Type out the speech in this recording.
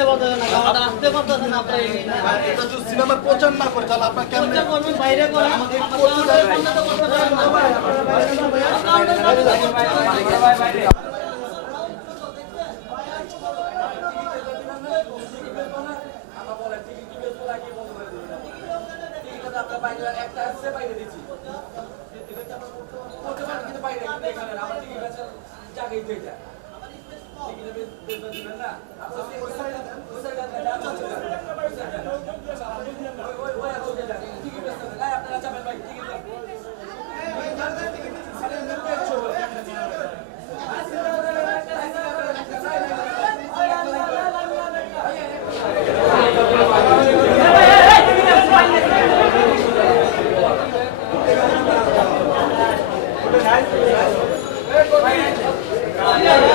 আসতে পারতেছে না খাওয়াটা আসতে পারতেছে না আপনার এই করে তাহলে আপনার কেমন? করবেন বাইরে করেন। জায়গায় দিয়ে যায় টিকিট না। 감사합니다.